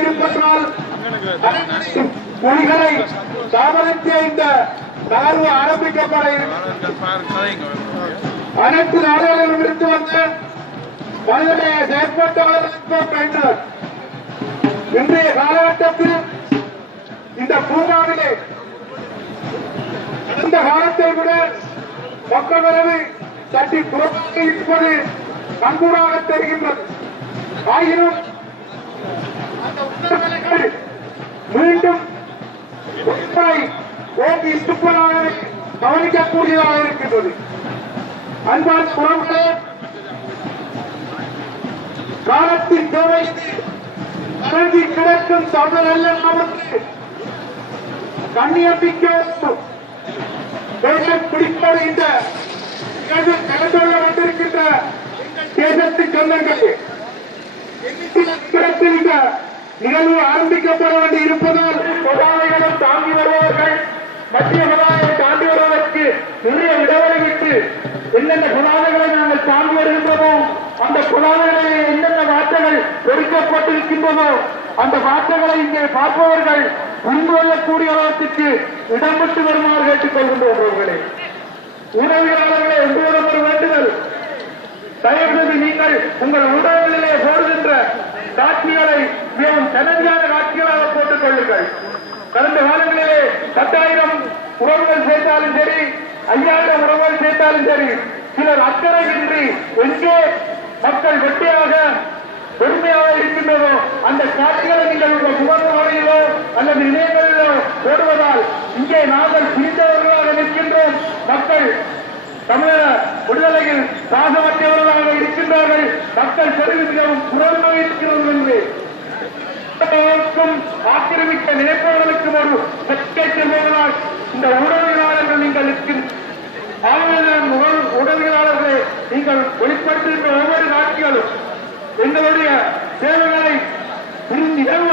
இருப்பதால் மொழிகளை தாமதித்த இந்த நகர்வு ஆரம்பிக்கப்பட அனைத்து நாடுகளிலும் இருந்து வந்த மனிதனைய செயற்பட்டவர்களுக்கும் என்றார். இன்றைய காலகட்டத்தில் இந்த பூங்காவிலே கடந்த காலத்தை விட மக்கள் வரவு சற்று குறைவாக இருப்பது கண்கூடாக தெரிகின்றது. ஆயினும் அந்த உத்தரவுகள் மீண்டும் ஓங்கி இருப்பதாக கவனிக்கக்கூடியதாக இருக்கின்றது. அன்பான உறவுகளே, காலத்தின் தேவை கல்வி கிடக்கும் தமிழ் நமக்கு கண்ணியமிக்க பிடிப்பது இந்த கலந்துள்ள வந்திருக்கின்ற தேசத்தின் சொந்தங்களே, இந்த நிகழ்வு ஆரம்பிக்கப்பட வேண்டி இருப்பதால் குழாய்களும் தாண்டி வருபவர்கள் மத்திய குழாயை தாண்டி வருவதற்கு நிறைய இடைவெளி விட்டு என்னென்ன குழாய்களை நாங்கள் தாண்டி வருகின்றனோ அந்த குழாய்களிலே என்னென்ன வார்த்தைகள் பொறிக்கப்பட்டிருக்கின்றனோ அந்த வார்த்தைகளை இங்கே பார்ப்பவர்கள் புரிந்து கொள்ளக்கூடிய அளவுக்கு இடம் விட்டு வருமாறு கேட்டுக் கொள்கின்றவர்களே, உணவியாளர்களே, உங்களிடம் ஒரு வேண்டுதல், தயவுசெய்து நீங்கள் உங்கள் உடல்களிலே போடுகின்ற காட்சிகளை மிகவும் தனஞ்சான காட்சிகளாக போட்டுக் கொள்ளுங்கள். கடந்த காலங்களிலே 10,000 உறவுகள் சேர்த்தாலும் சரி, 5,000 உறவுகள் சேர்த்தாலும் சரி, சிலர் அக்கறையின்றி எங்கே மக்கள் வெட்டியாக பெருமையாக இருக்கின்றதோ அந்த காட்சிகளை நீங்கள் உங்கள் முகநூலிலோ அல்லது இணையங்களிலோ போடுவதால் இங்கே நாங்கள் பிரிந்தவர்களாக நிற்கின்றோம். மக்கள் தமிழக விடுதலையில் சாகமற்றவர்களாக இருக்கின்றார்கள். மக்கள் தெரிவிக்கவும் குரல் இருக்கிறது என்று ஆக்கிரமிக்க நினைப்பவர்களுக்கு ஒரு செல்வதனால் இந்த உடவியலாளர்கள் நீங்கள் உடவியலாளர்களை நீங்கள் வெளிப்படுத்துகின்ற ஒவ்வொரு காட்சிகளும் எங்களுடைய சேவைகளை இரவு